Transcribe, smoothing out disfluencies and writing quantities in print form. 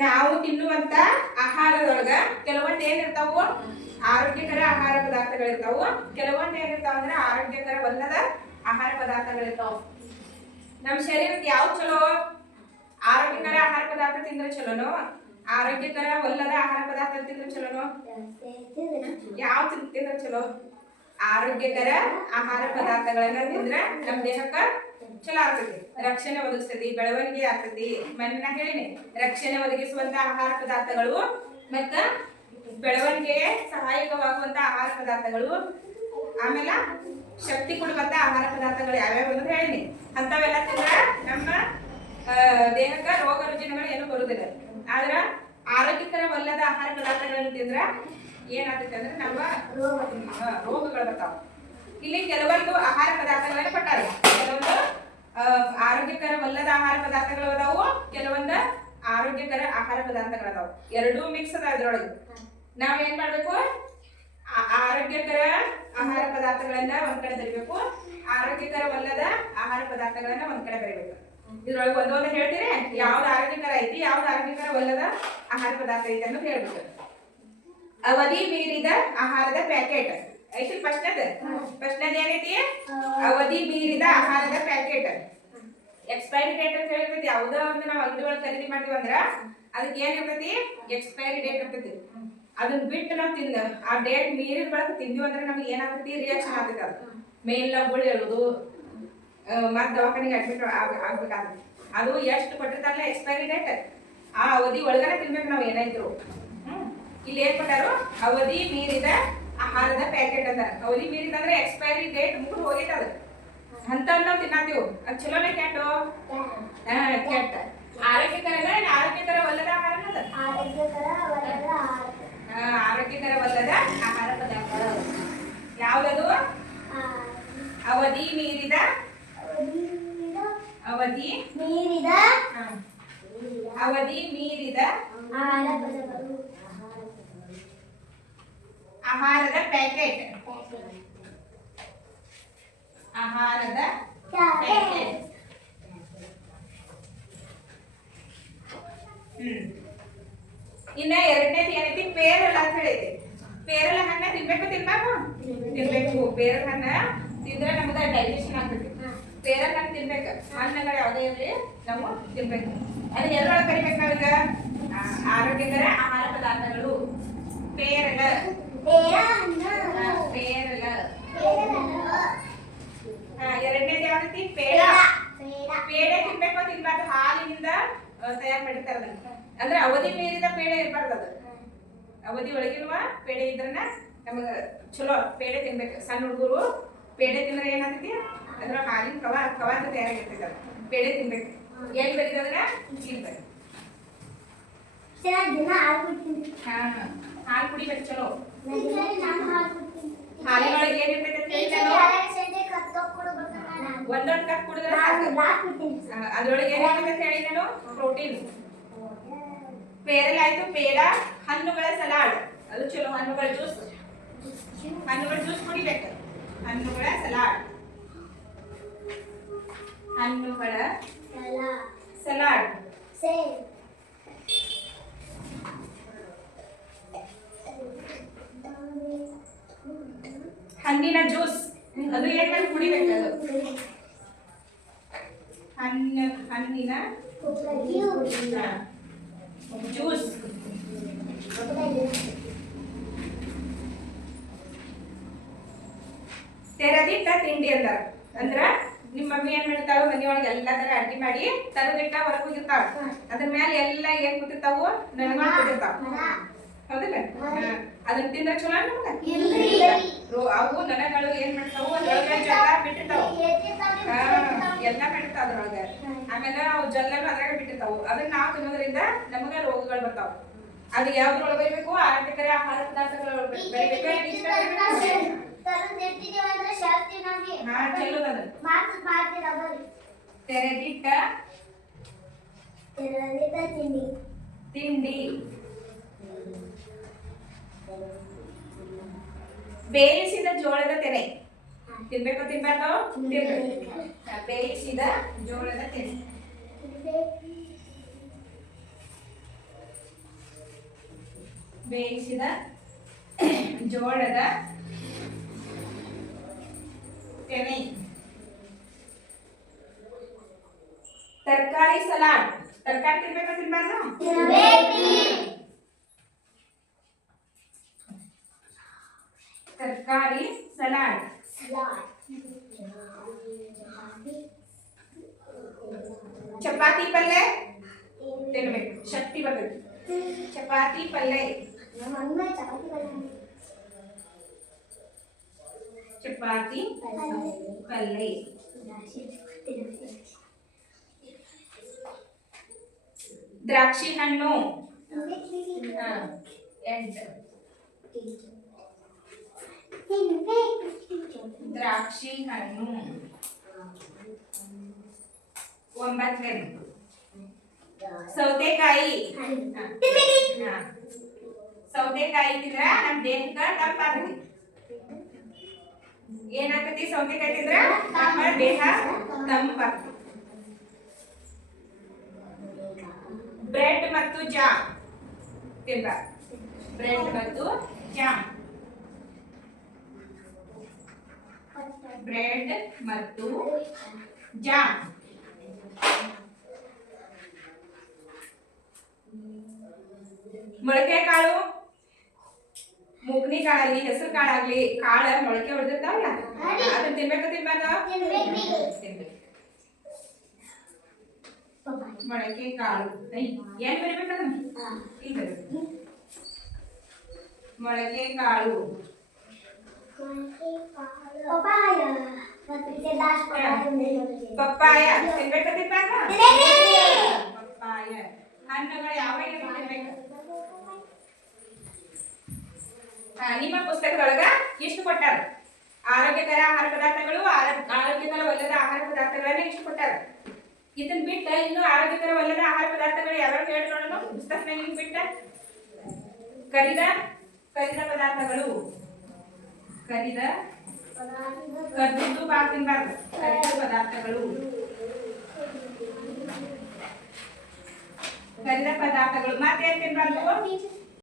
ನಾವು ತಿನ್ನುವಂತ ಆಹಾರದೊಳಗ ಕೆಲವೊಂದು ಏನಿರ್ತಾವು ಆರೋಗ್ಯಕರ ಆಹಾರ ಪದಾರ್ಥಗಳಿರ್ತಾವು, ಕೆಲವೊಂದು ಏನಿರ್ತಾವ ಅಂದ್ರೆ ಆರೋಗ್ಯಕರವಲ್ಲದ ಆಹಾರ ಪದಾರ್ಥಗಳಿರ್ತಾವ. ನಮ್ಮ ಶರೀರಕ್ಕೆ ಯಾವ ಚಲೋ? ಆರೋಗ್ಯಕರ ಆಹಾರ ಪದಾರ್ಥ ತಿಂದ್ರೆ ಚಲೋನೋ, ಆರೋಗ್ಯಕರವಲ್ಲದ ಆಹಾರ ಪದಾರ್ಥ ತಿಂದ್ರೆ ಚಲೋನೋ? ಯಾವ ತಿಂದ್ರೆ ಚಲೋ? ಆರೋಗ್ಯಕರ ಆಹಾರ ಪದಾರ್ಥಗಳನ್ನ ತಿಂದ್ರೆ ನಮ್ಮ ದೇಹಕ್ಕ ಚಲೋ ಆಗ್ತದೆ, ರಕ್ಷಣೆ ಒದಗಿಸ್ತದೆ, ಬೆಳವಣಿಗೆ ಆಗ್ತದೆ. ಮಣ್ಣಿನ ಹೇಳಿನಿ ರಕ್ಷಣೆ ಒದಗಿಸುವಂತ ಆಹಾರ ಪದಾರ್ಥಗಳು ಮತ್ತ ಬೆಳವಣಿಗೆಗೆ ಸಹಾಯಕವಾಗುವಂತ ಆಹಾರ ಪದಾರ್ಥಗಳು, ಆಮೇಲೆ ಶಕ್ತಿ ಕೊಡುವಂತ ಆಹಾರ ಪದಾರ್ಥಗಳು ಯಾವ್ಯಾವ ಅಂತ ಹೇಳಿನಿ. ಅಂತವೆಲ್ಲ ತಿಂದ್ರೆ ನಮ್ಮ ದೇಹಕ್ಕ ರೋಗ ರುಜಿನಗಳು ಏನು ಬರುದಿಲ್ಲ. ಆದ್ರ ಆರೋಗ್ಯಕರವಲ್ಲದ ಆಹಾರ ಪದಾರ್ಥಗಳನ್ನು ತಿಂದ್ರೆ ಏನಾಗುತ್ತೆ ಅಂದ್ರೆ ನಮ್ಮ ರೋಗಗಳು ಬರ್ತಾವ. ಇಲ್ಲಿ ಕೆಲವೊಂದು ಆಹಾರ ಪದಾರ್ಥಗಳನ್ನ ಕೊಟ್ಟಾರೆ. ಕೆಲವೊಂದು ಆರೋಗ್ಯಕರವಲ್ಲದ ಆಹಾರ ಪದಾರ್ಥಗಳು ಅದಾವು, ಕೆಲವೊಂದು ಆರೋಗ್ಯಕರ ಆಹಾರ ಪದಾರ್ಥಗಳು ಅದಾವು. ಎರಡೂ ಮಿಕ್ಸ್ ಅದಾವ. ಇದ್ರೊಳಗೆ ನಾವ್ ಏನ್ ಮಾಡ್ಬೇಕು? ಆರೋಗ್ಯಕರ ಆಹಾರ ಪದಾರ್ಥಗಳನ್ನ ಒಂದ್ ಕಡೆ ಬರಿಬೇಕು, ಆರೋಗ್ಯಕರವಲ್ಲದ ಆಹಾರ ಪದಾರ್ಥಗಳನ್ನ ಒಂದ್ ಕಡೆ ಬರಿಬೇಕು. ಇದ್ರೊಳಗೆ ಒಂದೊಂದು ಹೇಳ್ತೀರಿ ಯಾವ್ದು ಆರೋಗ್ಯಕರ ಐತಿ, ಯಾವ್ದು ಆರೋಗ್ಯಕರವಲ್ಲದ ಆಹಾರ ಪದಾರ್ಥ ಐತಿ ಅನ್ನೋದು ಹೇಳ್ಬೇಕು. ಅವಧಿ ಮೀರಿದ ಆಹಾರದ ಪ್ಯಾಕೆಟ್ ಐತಿ. ಫಸ್ಟ್ನೇದು ಏನೈತಿ? ಅವಧಿ ಮೀರಿದ ಆಹಾರದ ಪ್ಯಾಕೆಟ್. ಎಕ್ಸ್ಪೈರಿ ಡೇಟ್ ಅಂತ ಹೇಳಿರ್ತೈತಿ. ಯಾವುದೋ ಒಂದು ನಾವು ಅಂಗಡಿ ಒಳಗೆ ಖರೀದಿ ಮಾಡ್ತೀವಿ ಅಂದ್ರ ಅದಕ್ಕೆ ಏನಿರ್ತೈತಿ? ಎಕ್ಸ್ಪೈರಿ ಡೇಟ್ ಇರ್ತೈತಿ. ಅದನ್ನ ಬಿಟ್ಟು ನಾವು ತಿಂದ ಆ ಡೇಟ್ ಮೀರಿದ ಬಳಕ ತಿಂದಿವಿ ಅಂದ್ರೆ ನಮ್ಗೆ ಏನಾಗ್ತೈತಿ? ರಿಯಾಕ್ಷನ್ ಆಗ್ತೈತಿ. ಅದು ಮೇಲೆಲ್ಲ ಗುಳಿ ಹೇಳುದು, ಮತ್ತೆ ದವಾಖಾನೆಗೆ ಅಡ್ಮಿಟ್ ಆಗ್ಬೇಕಾಗ್ತದೆ. ಅದು ಎಷ್ಟು ಕೊಟ್ಟಿರ್ತಾರಲ್ಲ ಎಕ್ಸ್ಪೈರಿ ಡೇಟ್, ಆ ಅವಧಿ ಒಳಗಡೆ ತಿನ್ಬೇಕು ನಾವು ಏನಾಯ್ತು. ಇಲ್ಲಿ ಏನ್ ಕೊಟ್ಟಾರು? ಅವಧಿ ಮೀರಿದ ಆಹಾರದ ಪ್ಯಾಕೆಟ್ ಅಂತಾರ. ಅವಧಿ ಮೀರಿದ ಅಂದ್ರೆ ಎಕ್ಸ್ಪೈರಿ ಡೇಟ್ ಮುಗಿದು ಹೋಗೈತೆ. ಅದು ಅಂತ ನಾವು ತಿನ್ನಾತೀವಿ. ಅದು ಚಲೋನೇ ಕೆಟ್ಟು? ಕೆಟ್ಟ. ಆರೋಗ್ಯಕರ ಆರೋಗ್ಯಕರವಲ್ಲದ ಆಹಾರ ಅನ್ನೋದು ಆರೋಗ್ಯಕರವಲ್ಲದ ಆಹಾರ ಪದಾರ್ಥಗಳು ಯಾವ್ದದು? ಅವಧಿ ಮೀರಿದ ಅವಧಿ ಮೀರಿದ ಆಹಾರದ ಪ್ಯಾಕೆಟ್. ಆಹಾರದ ಪ್ಯಾಕೆಟ್. ಇನ್ನ ಎರಡನೇದು ಏನೈತಿ? ಪೇರಲ ಅಂತ ಹೇಳೈತಿ. ಪೇರಲ ಹಣ್ಣ ತಿನ್ಬೇಕು. ಪೇರಲ ಹಣ್ಣ ತಿಂದ್ರೆ ನಮ್ಗೆ ಡೈಜೆಷನ್ ಆಗ್ತೈತಿ. ಪೇರಲ ಹಣ್ಣು ತಿನ್ಬೇಕು. ಹಣ್ಣುಗಳು ಯಾವುದೇ ಇರಲಿ ನಾವು ತಿನ್ಬೇಕು. ಅದು ಎಲ್ಲರೊಳಗೆ ಕರಿಬೇಕು ನಾವೀಗ? ಆರೋಗ್ಯಕರ ಆಹಾರ ಪದಾರ್ಥಗಳು. ಪೇರಲ ಎರಡನೇದು ಯಾವೈತಿ? ಪೇಡ. ಪೇಡೆ ತಿನ್ಬೇಕು. ತಿನ್ಬಾರ್ದು. ಹಾಲಿನಿಂದ ತಯಾರು ಮಾಡಿರ್ತಾರ. ಅಂದ್ರೆ ಅವಧಿ ಮೀರಿದ ಪೇಡೆ ಇರ್ಬಾರ್ದು. ಅದು ಅವಧಿ ಒಳಗಿರುವ ಪೇಡೆ ಇದ್ರನ್ನ ನಮಗ ಚಲೋ ಪೇಡೆ ತಿನ್ಬೇಕು. ಸಣ್ಣ ಹುಡುಗರು ಪೇಡೆ ತಿಂದ್ರೆ ಏನಾಗ್ತೈತಿ? ಅದ್ರ ಹಾಲಿನ ಕವಾತ ತಯಾರಾಗಿರ್ತೈತಿ. ಅದು ಪೇಡೆ ತಿನ್ಬೇಕು. ಎಲ್ಲಿ ಬರೀತಂದ್ರ ತಿನ್ಬೇಕು. ಹಾಲು ಕುಡಿಬೇಕು ಚಲೋ. ಹಾಲಿನೊಳಗೆ ಏನಿರ್ತೈತಿ? ಒಂದೊಂದು ಕಪ್ ಕುಡಿದ್ರೆ ಅದ್ರೊಳಗೆ ಏನಿರ್ತೈತಿ ಹೇಳಿ ನಾನು? ಪ್ರೋಟೀನ್. ಪೇರಲ ಆಯ್ತು. ಪೇಡ. ಹಣ್ಣುಗಳ ಸಲಾಡ್ ಅದು ಚಲೋ. ಹಣ್ಣುಗಳ ಜ್ಯೂಸ್ ಕುಡಿಬೇಕು. ಹಣ್ಣುಗಳ ಸಲಾಡ್. ಹಣ್ಣಿನ ಜ್ಯೂಸ್ ಅದು ಏನ್ ಕುಡಿಬೇಕು? ಅದು ಹಣ್ಣಿನ ಜ್ಯೂಸ್. ತೆರೆದಿಟ್ಟ ತಿಂಡಿ ಅಂತಾರ. ಅಂದ್ರ ನಿಮ್ಮ ಮಮ್ಮಿ ಏನ್ ಮಾಡ್ತಾವ? ಮನೆಯೊಳಗೆ ಎಲ್ಲಾ ತರ ಅಡ್ಗೆ ಮಾಡಿ ತೆರೆದಿಟ್ಟ ಹೊರಗೆ ಹೋಗಿರ್ತಾವ. ಅದ್ರ ಮೇಲೆ ಎಲ್ಲ ಏನ್ ಕೂತಿರ್ತಾವು? ನನಗೆ ಕೂತಿರ್ತಾವ. ಹೌದಲ್ಲ? ಅದನ್ನ ತಿಂದ್ರೆ ಚಲೋ ನಮ್ಗೆ? ಅವು ನನಗಳು ಏನ್ ಮಾಡ್ತಾವು? ಅದ್ರೊಳಗೆ ಜಲ್ಲ ಬಿಟ್ಟಿರ್ತಾವ. ಎಲ್ಲ ಬಿಟ್ಟಿರ್ತಾವ ಅದ್ರೊಳಗೆ. ಆಮೇಲೆ ಅವು ಜಲ್ಲನು ಅದ್ರಾಗ ಬಿಟ್ಟಿರ್ತಾವು. ಅದನ್ನ ನಾವು ತಿನ್ನೋದ್ರಿಂದ ನಮಗ ರೋಗಗಳು ಬರ್ತಾವ. ಅದು ಯಾವ್ದ್ರೊಳಗೆ ಬರಬೇಕು? ಆರೋಗ್ಯಕರ ಆಹಾರ ಪದಾರ್ಥಗಳು ಬರಬೇಕು. ತೆರೆದಿಟ್ಟ ತಿಂಡಿ. ಬೇಯಿಸಿದ ಜೋಳದ ತೆನೆ ತಿನ್ಬೇಕು. ತಿನ್ಬಾರ್ದು? ಬೇಯಿಸಿದ ಜೋಳದ ತೆನೆ. ಬೇಯಿಸಿದ ಜೋಳದ ತೆನೆ. ತರಕಾರಿ ಸಲಾಡ್. ತರಕಾರಿ ತಿನ್ಬೇಕಾ ತಿನ್ಬಾರ್ದು? ತರಕಾರಿ ಸಲಾಡ್. ಚಪಾತಿ ಪಲ್ಯ ತಿನ್ಬೇಕು, ಶಕ್ತಿ ಬರ್ತದೆ. ಚಪಾತಿ ಪಲ್ಯ. ಚಪಾತಿ ಪಲ್ಯ. ದ್ರಾಕ್ಷಿ ಹಣ್ಣು. ದ್ರಾಕ್ಷಿ ಹಣ್ಣು. 9. ಸೌತೆಕಾಯಿ. ಸೌತೆಕಾಯಿ ತಿಂದ್ರ ನಮ್ ದೇಹಕ್ಕ ತಂಪಾಗ್ತೈತಿ. ಏನಾಗ್ತೈತಿ ಸೌತೆಕಾಯಿ ತಿಂದ್ರ? ನಮ್ಮ ದೇಹ ತಂಪಾಗ್ತೈತಿ. ಬ್ರೆಡ್ ಮತ್ತು ಜಾಮ್ ತಿನ್ಬ. ಬ್ರೆಡ್ ಮತ್ತು ಜಾಮ್. ಬ್ರೆಡ್ ಮತ್ತು ಜಾಮ್. ಮೊಳಕೆ ಕಾಳು. ಮೂಗ್ನಿ ಕಾಳಾಗ್ಲಿ ಹೆಸರು ಕಾಳಾಗ್ಲಿ ಕಾಳ ಮೊಳಕೆ ಹೊಡೆದಿರ್ತಾವಲ್ಲ ಅದನ್ನ ತಿನ್ಬೇಕ ತಿನ್ಬೇಕ? ಮೊಳಕೆ ಕಾಳು. ಏನ್ ಬರಿಬೇಕದ? ಮೊಳಕೆ ಕಾಳು. ಪಪ್ಪಾಯ ತಿನ್ಬೇಕ ತಿನ್ಬೇಕ? ಪಪ್ಪಾಯ. ಹಣ್ಣುಗಳು ಯಾವ ತಿನ್ಬೇಕು? ನಿಮ್ಮ ಪುಸ್ತಕದೊಳಗ ಇಷ್ಟು ಕೊಟ್ಟಾರ. ಆರೋಗ್ಯಕರ ಆಹಾರ ಪದಾರ್ಥಗಳು, ಆರೋಗ್ಯಕರವಲ್ಲದ ಆಹಾರ ಪದಾರ್ಥಗಳನ್ನ ಇಷ್ಟು ಕೊಟ್ಟಾರ. ಇದನ್ ಬಿಟ್ಟ ಇನ್ನು ಆರೋಗ್ಯಕರವಲ್ಲದ ಆಹಾರ ಪದಾರ್ಥಗಳು ಯಾವ್ಯಾವ ಹೇಳಿ ನೋಡೋಣ. ಪುಸ್ತಕನಾಗ ಹಿಂಗ್ ಬಿಟ್ಟ ಕರಿದ ಪದಾರ್ಥಗಳು. ಕರಿದು ಬಾಳ್ ತಿನ್ಬಾರ್ದು. ಕರಿದ ಪದಾರ್ಥಗಳು. ಕರಿದ ಪದಾರ್ಥಗಳು. ಮತ್ತೇನ್ ತಿನ್ಬಾರ್ದು?